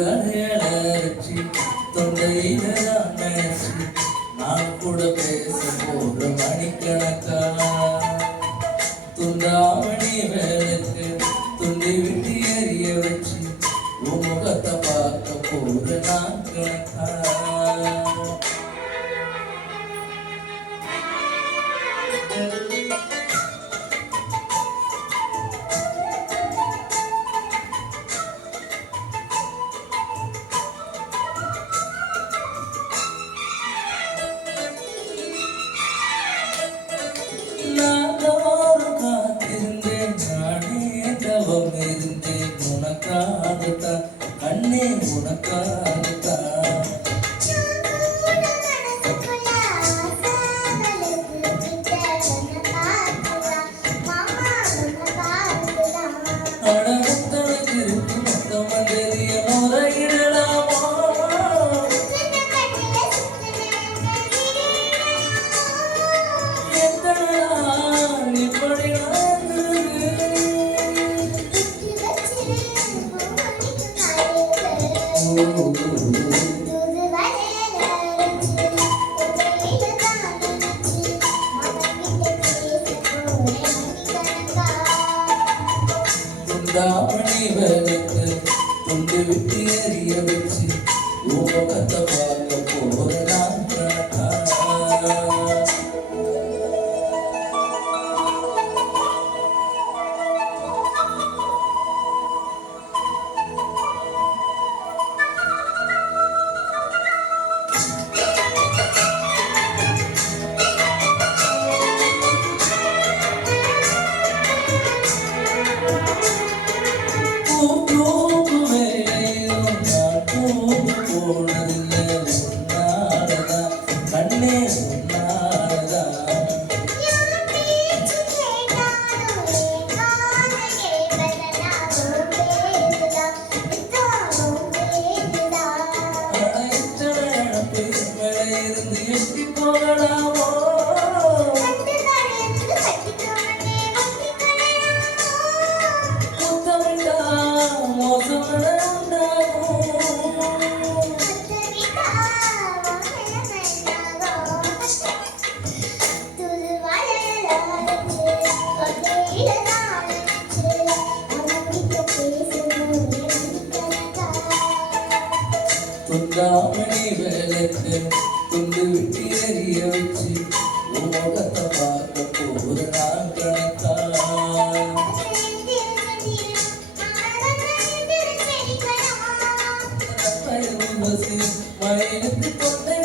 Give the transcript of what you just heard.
துருகடையலச்சி தொண்டையில நினைச்சி நான் கூட பேச போற மணிக்கணக்கா துண்டாமணி வேலைக்கு துண்டி விட்டு எறிய வச்சு முகத்தை பார்க்க போற நான் கணக்கா கண்ணே உனக்காகத்தான் அடத்தனக்கு இருக்கு மொத்தம் தெரிய முறையிடலாமா எத்தனை இப்படி துண்டாமணி வேலைக்கு துண்டு விட்டு எறிய வச்சு முகத்தை பார்க்க போறதான் கண்ணே உன்னாரதா இருந்து எட்டி போகலாமோ முத்தமிட்டா மோசமட துண்டாமணி வேலைக்கு துண்டு விட்டு எறிய வச்சு முகத்தை பார்க்க போற நான் கணக்கா மயிலுக்கு கொண்டை